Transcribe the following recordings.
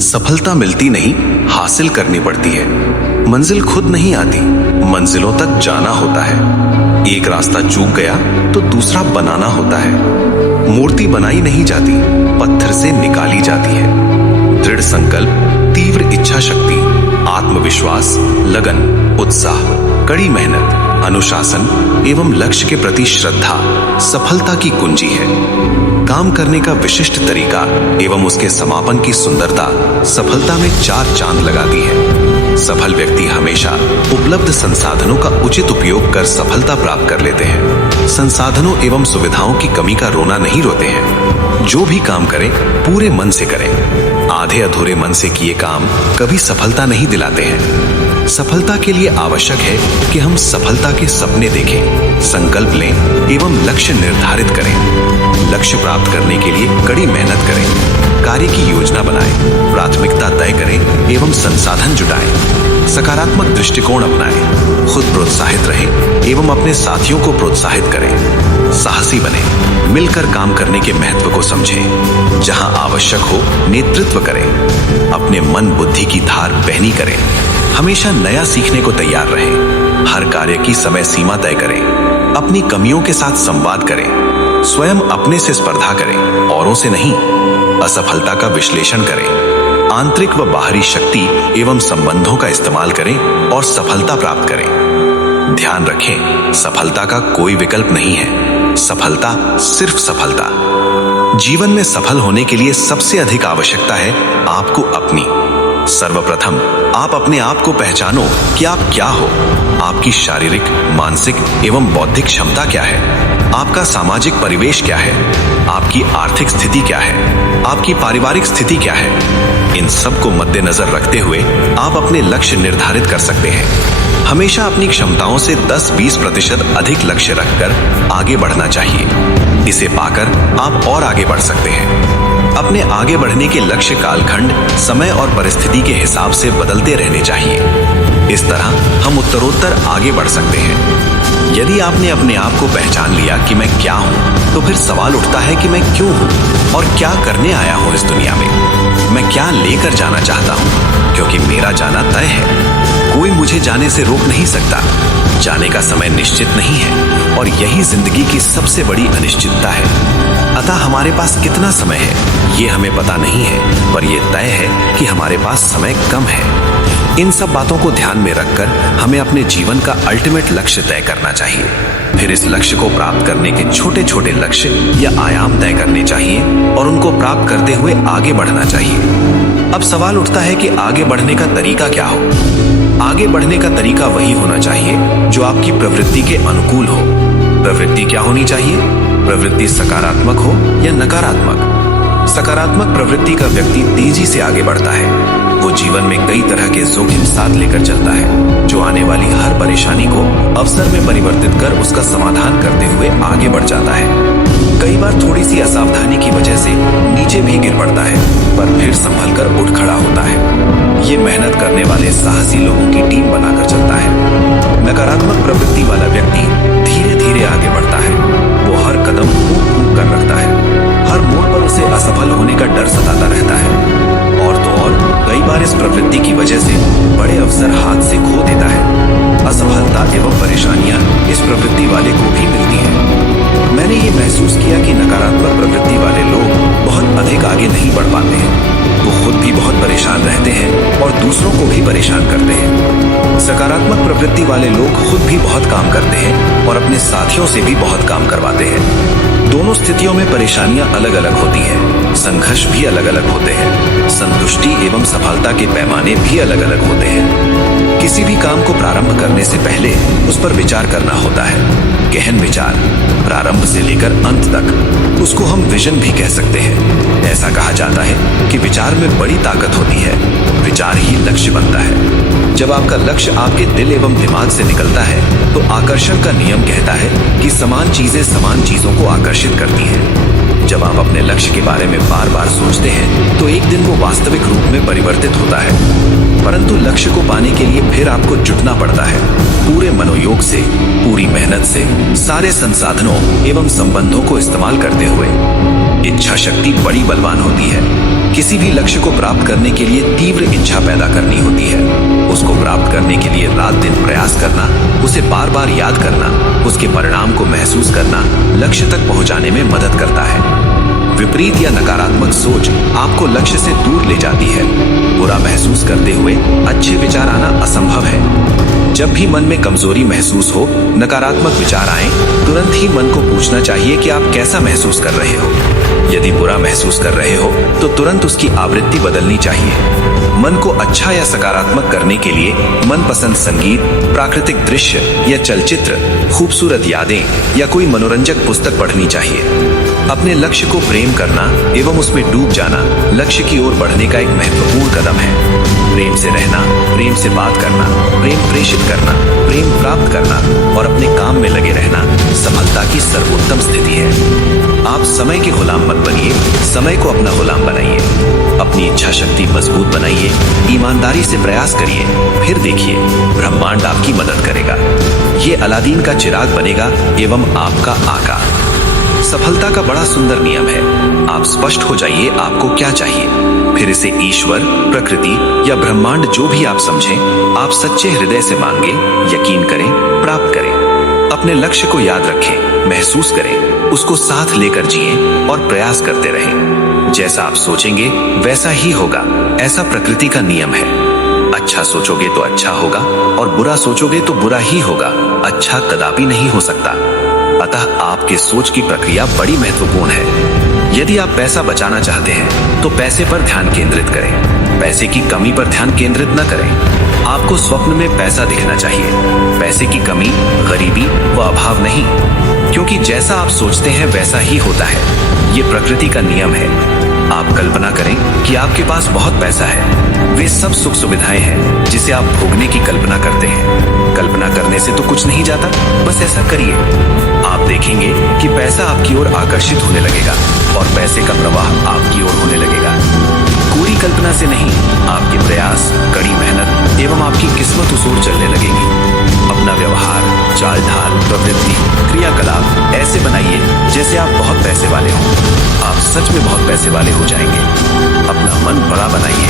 सफलता मिलती नहीं, हासिल करनी पड़ती है। मंजिल खुद नहीं आती, मंजिलों तक जाना होता है। एक रास्ता चूक गया तो दूसरा बनाना होता है। मूर्ति बनाई नहीं जाती, पत्थर से निकाली जाती है। दृढ़ संकल्प, तीव्र इच्छा शक्ति, आत्मविश्वास, लगन, उत्साह, कड़ी मेहनत, अनुशासन एवं लक्ष्य के प्रति श्रद्धा सफलता की कुंजी है। काम करने का विशिष्ट तरीका एवं उसके समापन की सुंदरता सफलता में 4 चांद लगाती है। सफल व्यक्ति हमेशा उपलब्ध संसाधनों का उचित उपयोग कर सफलता प्राप्त कर लेते हैं। संसाधनों एवं सुविधाओं की कमी का रोना नहीं रोते हैं। जो भी काम करें पूरे मन से करें। आधे अधूरे मन से किए काम कभी सफलता नहीं दिलाते हैं। सफलता के लिए आवश्यक है कि हम सफलता के सपने देखें, संकल्प लें एवं लक्ष्य निर्धारित करें। लक्ष्य प्राप्त करने के लिए कड़ी मेहनत करें, कार्य की योजना बनाएं, प्राथमिकता तय करें एवं संसाधन जुटाएं। सकारात्मक दृष्टिकोण अपनाएं, खुद प्रोत्साहित रहें एवं अपने साथियों को प्रोत्साहित करें। साहसी बने, मिलकर काम करने के महत्व को समझें। जहां आवश्यक हो नेतृत्व करें। अपने मन बुद्धि की धार बहनी करें। हमेशा नया सीखने को तैयार रहें। हर कार्य की समय सीमा तय करें। अपनी कमियों के साथ संवाद करें। स्वयं अपने से स्पर्धा करें, औरों से नहीं। असफलता का विश्लेषण करें। आंतरिक व बाहरी शक्ति एवं संबंधों का इस्तेमाल करें और सफलता प्राप्त करें। ध्यान रखें, सफलता का कोई विकल्प नहीं है। सफलता सिर्फ सफलता। जीवन में सफल होने के लिए सबसे अधिक आवश्यकता है आपको अपनी। सर्वप्रथम आप अपने आप को पहचानो कि आप क्या हो। आपकी शारीरिक, मानसिक एवं बौद्धिक क्षमता क्या है। आपका सामाजिक परिवेश क्या है। आपकी आर्थिक स्थिति क्या है। आपकी पारिवारिक स्थिति क्या है। इन सब को मद्देनजर रखते हुए आप अपने लक्ष्य निर्धारित कर सकते हैं। हमेशा अपनी क्षमताओं से 10-20% अधिक लक्ष्य रखकर आगे बढ़ना चाहिए। इसे पाकर आप और आगे बढ़ सकते हैं। अपने आगे बढ़ने के लक्ष्य कालखंड, समय और परिस्थिति के हिसाब से बदलते रहने चाहिए। इस तरह हम उत्तरोत्तर आगे बढ़ सकते हैं। यदि आपने अपने आप को पहचान लिया कि मैं क्या हूं, तो फिर सवाल उठता है कि मैं क्यों हूं और क्या करने आया हूं इस दुनिया में। मैं क्या लेकर जाना चाहता हूं, क्योंकि मेरा जाना तय है। कोई मुझे जाने से रोक नहीं सकता। जाने का समय निश्चित नहीं है और यही जिंदगी की सबसे बड़ी अनिश्चितता है। अतः हमारे पास कितना समय है ये हमें पता नहीं है, पर यह तय है कि हमारे पास समय कम है। इन सब बातों को ध्यान में रखकर हमें अपने जीवन का अल्टीमेट लक्ष्य तय करना चाहिए। फिर इस लक्ष्य को प्राप्त करने के छोटे छोटे लक्ष्य या आयाम तय करने चाहिए और उनको प्राप्त करते हुए आगे बढ़ना चाहिए। अब सवाल उठता है कि आगे बढ़ने का तरीका क्या हो। आगे बढ़ने का तरीका वही होना चाहिए जो आपकी प्रवृत्ति के अनुकूल हो। प्रवृत्ति क्या होनी चाहिए? प्रवृत्ति सकारात्मक हो या नकारात्मक। सकारात्मक प्रवृत्ति का व्यक्ति तेजी से आगे बढ़ता है। वो जीवन में कई तरह के जोखिम साथ लेकर चलता है, जो आने वाली हर परेशानी को अवसर में परिवर्तित कर उसका समाधान करते हुए आगे बढ़ जाता है। कई बार थोड़ी सी असावधानी की वजह से नीचे भी गिर पड़ता है, पर फिर संभल कर उठ खड़ा होता है। ये मेहनत करने वाले साहसी लोगों की टीम बनाकर चलता है। नकारात्मक प्रवृत्ति वाला व्यक्ति धीरे धीरे आगे बढ़ता है। वो हर कदम फूंक कर रखता है। हर मोड़ पर उसे असफल होने का डर सताता रहता है। और तो और कई बार इस प्रवृत्ति की वजह से बड़े अवसर हाथ से खो देता है। असफलता एवं परेशानियां इस प्रवृत्ति वाले को भी मिलती हैं। मैंने ये महसूस किया कि नकारात्मक प्रवृत्ति वाले लोग बहुत अधिक आगे नहीं बढ़ पाते हैं। वो खुद भी बहुत परेशान रहते हैं और दूसरों को भी परेशान करते हैं। सकारात्मक प्रवृत्ति वाले लोग खुद भी बहुत काम करते हैं और अपने साथियों से भी बहुत काम करवाते हैं। दोनों स्थितियों में परेशानियां अलग अलग होती हैं, संघर्ष भी अलग अलग होते हैं, संतुष्टि एवं सफलता के पैमाने भी अलग अलग होते हैं। किसी भी काम को प्रारंभ करने से पहले उस पर विचार करना होता है। गहन विचार, प्रारंभ से लेकर अंत तक। उसको हम विजन भी कह सकते हैं। ऐसा कहा जाता है कि विचार में बड़ी ताकत होती है। विचार ही लक्ष्य बनता है। जब आपका लक्ष्य आपके दिल एवं दिमाग से निकलता है तो आकर्षण का नियम कहता है कि समान चीजें समान चीजों को आकर्षित करती हैं। जब आप अपने लक्ष्य के बारे में बार बार सोचते हैं तो एक दिन वो वास्तविक रूप में परिवर्तित होता है। परंतु लक्ष्य को पाने के लिए फिर आपको जुटना पड़ता है, पूरे मनोयोग से, पूरी मेहनत से, सारे संसाधनों एवं संबंधों को इस्तेमाल करते हुए। इच्छा शक्ति बड़ी बलवान होती है। किसी भी लक्ष्य को प्राप्त करने के लिए तीव्र इच्छा पैदा करनी होती है। उसको प्राप्त करने के लिए रात दिन प्रयास करना, उसे बार बार याद करना, उसके परिणाम को महसूस करना लक्ष्य तक पहुंचाने में मदद करता है। विपरीत या नकारात्मक सोच आपको लक्ष्य से दूर ले जाती है। बुरा महसूस करते हुए अच्छे विचार आना असंभव है। जब भी मन में कमजोरी महसूस हो, नकारात्मक विचार आए, तुरंत ही मन को पूछना चाहिए कि आप कैसा महसूस कर रहे हो। यदि बुरा महसूस कर रहे हो तो तुरंत उसकी आवृत्ति बदलनी चाहिए। मन को अच्छा या सकारात्मक करने के लिए मनपसंद संगीत, प्राकृतिक दृश्य या चलचित्र, खूबसूरत यादें या कोई मनोरंजक पुस्तक पढ़नी चाहिए। अपने लक्ष्य को प्रेम करना एवं उसमें डूब जाना लक्ष्य की ओर बढ़ने का एक महत्वपूर्ण कदम है। प्रेम से रहना, प्रेम से बात करना, प्रेम प्रेषित करना, प्रेम प्राप्त करना और अपने काम में लगे रहना सफलता की सर्वोत्तम स्थिति है। आप समय के गुलाम मत बनिए, समय को अपना गुलाम बनाइए। अपनी इच्छा शक्ति मजबूत बनाइए, ईमानदारी से प्रयास करिए, फिर देखिए ब्रह्मांड आपकी मदद करेगा। ये अलादीन का चिराग बनेगा एवं आपका आका। सफलता का बड़ा सुंदर नियम है, आप स्पष्ट हो जाइए आपको क्या चाहिए, फिर इसे ईश्वर, प्रकृति या ब्रह्मांड जो भी आप समझें, आप सच्चे हृदय से मांगे, यकीन करें, प्राप्त करें। अपने लक्ष्य को याद रखें, महसूस करें, उसको साथ लेकर जिएं और प्रयास करते रहें। जैसा आप सोचेंगे वैसा ही होगा, ऐसा प्रकृति का नियम है। अच्छा सोचोगे तो अच्छा होगा और बुरा सोचोगे तो बुरा ही होगा, अच्छा कदापि नहीं हो सकता। अतः आपके सोच की प्रक्रिया बड़ी महत्वपूर्ण है। यदि आप पैसा बचाना चाहते हैं तो पैसे पर ध्यान केंद्रित करें, पैसे की कमी पर ध्यान केंद्रित न करें। आपको स्वप्न में पैसा दिखना चाहिए, पैसे की कमी, गरीबी व अभाव नहीं, क्योंकि जैसा आप सोचते हैं वैसा ही होता है। ये प्रकृति का नियम है। आप कल्पना करें कि आपके पास बहुत पैसा है, वे सब सुख सुविधाएं हैं जिसे आप भोगने की कल्पना करते हैं। कल्पना करने से तो कुछ नहीं जाता, बस ऐसा करिए, आप देखेंगे कि पैसा आपकी ओर आकर्षित होने लगेगा और पैसे का प्रवाह आपकी ओर होने लगेगा। पूरी कल्पना से नहीं, आपके प्रयास, कड़ी मेहनत एवं आपकी किस्मत उस ओर चलने लगेगी। अपना व्यवहार, चाल ढाल, प्रवृत्ति, क्रियाकलाप ऐसे बनाइए जैसे आप बहुत पैसे वाले हों। आप सच में बहुत पैसे वाले हो जाएंगे। अपना मन बड़ा बनाइए।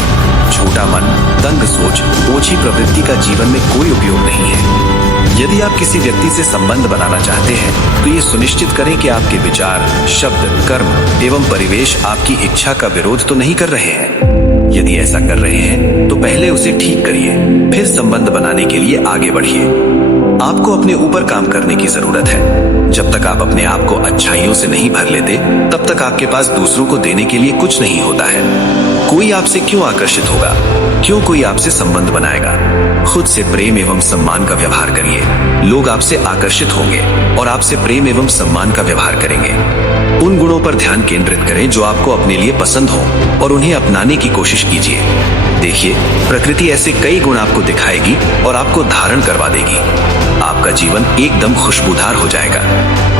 छोटा मन, तंग सोच, ओछी प्रवृत्ति का जीवन में कोई उपयोग नहीं है। यदि आप किसी व्यक्ति से संबंध बनाना चाहते हैं तो ये सुनिश्चित करें कि आपके विचार, शब्द, कर्म एवं परिवेश आपकी इच्छा का विरोध तो नहीं कर रहे हैं। यदि ऐसा कर रहे हैं तो पहले उसे ठीक करिए, फिर संबंध बनाने के लिए आगे बढ़िए। आपको अपने ऊपर काम करने की जरूरत है। जब तक आप अपने आप को अच्छाइयों से नहीं भर लेते, तब तक आपके पास दूसरों को देने के लिए कुछ नहीं होता है। कोई आपसे क्यों आकर्षित होगा? क्यों कोई आपसे संबंध बनाएगा? खुद से प्रेम एवं सम्मान का व्यवहार करिए। लोग आपसे आकर्षित होंगे और आपसे प्रेम एवं सम्मान का व्यवहार करेंगे। उन गुणों पर ध्यान केंद्रित करें जो आपको अपने लिए पसंद हो और उन्हें अपनाने की कोशिश कीजिए। देखिए, प्रकृति ऐसे कई गुण आपको दिखाएगी और आपको धारण करवा देगी। आपका जीवन एकदम खुशबूदार हो जाएगा।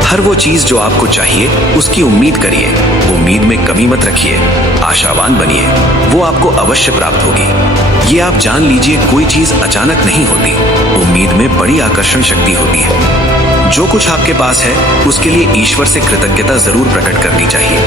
हर वो चीज जो आपको चाहिए उसकी उम्मीद करिए। उम्मीद में कमी मत रखिए, आशावान बनिए, वो आपको अवश्य प्राप्त होगी। ये आप जान लीजिए, कोई चीज अचानक नहीं होती, उम्मीद में बड़ी आकर्षण शक्ति होती है। जो कुछ आपके पास है उसके लिए ईश्वर से कृतज्ञता जरूर प्रकट करनी चाहिए।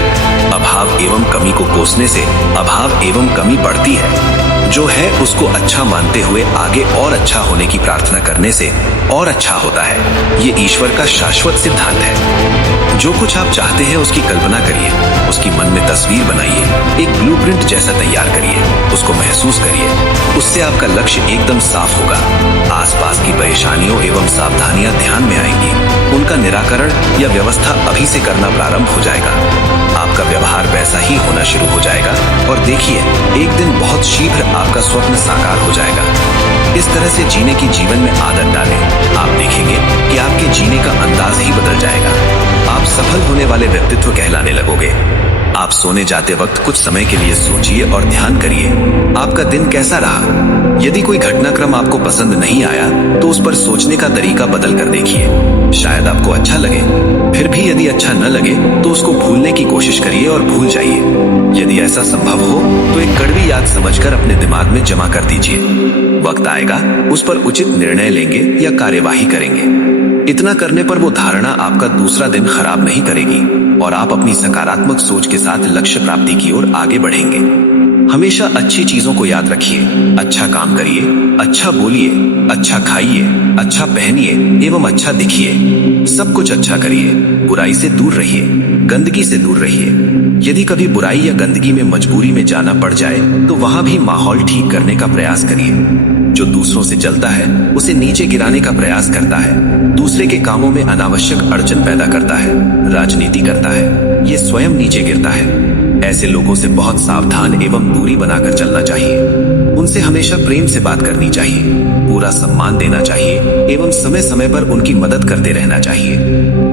अभाव एवं कमी को कोसने से अभाव एवं कमी बढ़ती है। जो है उसको अच्छा मानते हुए आगे और अच्छा होने की प्रार्थना करने से और अच्छा होता है। ये ईश्वर का शाश्वत सिद्धांत है। जो कुछ आप चाहते हैं उसकी कल्पना करिए, उसकी मन में तस्वीर बनाइए, एक ब्लूप्रिंट जैसा तैयार करिए, उसको महसूस करिए। उससे आपका लक्ष्य एकदम साफ होगा। आसपास की परेशानियों एवं सावधानियां ध्यान में आएंगी। उनका निराकरण या व्यवस्था अभी से करना प्रारंभ हो जाएगा। आपका व्यवहार वैसा ही होना शुरू हो जाएगा और देखिए, एक दिन बहुत शीघ्र आपका स्वप्न साकार हो जाएगा। इस तरह से जीने की जीवन में आदत डालें। आप देखेंगे कि आपके जीने का अंदाज ही बदल जाएगा। आप सफल होने वाले व्यक्तित्व कहलाने लगोगे। आप सोने जाते वक्त कुछ समय के लिए सोचिए और ध्यान करिए, आपका दिन कैसा रहा। यदि कोई घटनाक्रम आपको पसंद नहीं आया तो उस पर सोचने का तरीका बदल कर देखिए, शायद आपको अच्छा लगे। फिर भी यदि अच्छा न लगे तो उसको भूलने की कोशिश करिए और भूल जाइए। यदि ऐसा संभव हो तो एक कड़वी याद समझकर अपने दिमाग में जमा कर दीजिए। वक्त आएगा उस पर उचित निर्णय लेंगे या कार्यवाही करेंगे। इतना करने पर वो धारणा आपका दूसरा दिन खराब नहीं करेगी और आप अपनी सकारात्मक सोच के साथ लक्ष्य प्राप्ति की ओर आगे बढ़ेंगे। हमेशा अच्छी चीजों को याद रखिए, अच्छा काम करिए, अच्छा बोलिए, अच्छा खाइए, अच्छा पहनिए एवं अच्छा दिखिए। सब कुछ अच्छा करिए, बुराई से दूर रहिए, गंदगी से दूर रहिए। यदि कभी बुराई या गंदगी में मजबूरी में जाना पड़ जाए तो वहां भी माहौल ठीक करने का प्रयास करिए। जो दूसरों से जलता है उसे नीचे गिराने का प्रयास करता है, दूसरे के कामों में अनावश्यक अड़चन पैदा करता है, राजनीति करता है, ये स्वयं नीचे गिरता है। ऐसे लोगों से बहुत सावधान एवं दूरी बनाकर चलना चाहिए। उनसे हमेशा प्रेम से बात करनी चाहिए, पूरा सम्मान देना चाहिए एवं समय समय पर उनकी मदद करते रहना चाहिए।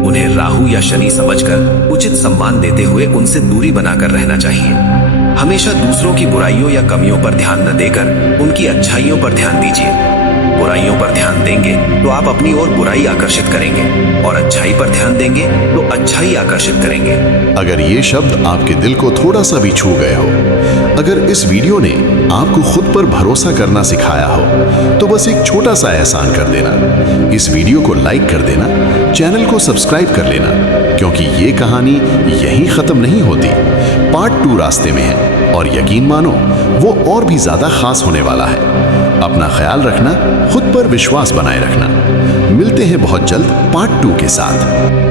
उन्हें राहु या शनि समझकर उचित सम्मान देते हुए उनसे दूरी बनाकर रहना चाहिए। हमेशा दूसरों की बुराइयों या कमियों पर ध्यान न देकर उनकी अच्छाइयों पर ध्यान दीजिए। बुराइयों पर ध्यान देंगे तो आप अपनी ओर बुराई आकर्षित करेंगे और अच्छाई पर ध्यान देंगे तो अच्छाई आकर्षित करेंगे। अगर ये शब्द आपके दिल को थोड़ा सा भी छू गए हो, अगर इस वीडियो ने आपको खुद पर भरोसा करना सिखाया हो, तो बस एक छोटा सा एहसान कर देना, इस वीडियो को लाइक कर देना, चैनल को सब्सक्राइब कर लेना, क्योंकि ये कहानी यहीं खत्म नहीं होती। पार्ट 2 रास्ते में है और यकीन मानो वो और भी ज्यादा खास होने वाला है। अपना ख्याल रखना, खुद पर विश्वास बनाए रखना। मिलते हैं बहुत जल्द पार्ट 2 के साथ।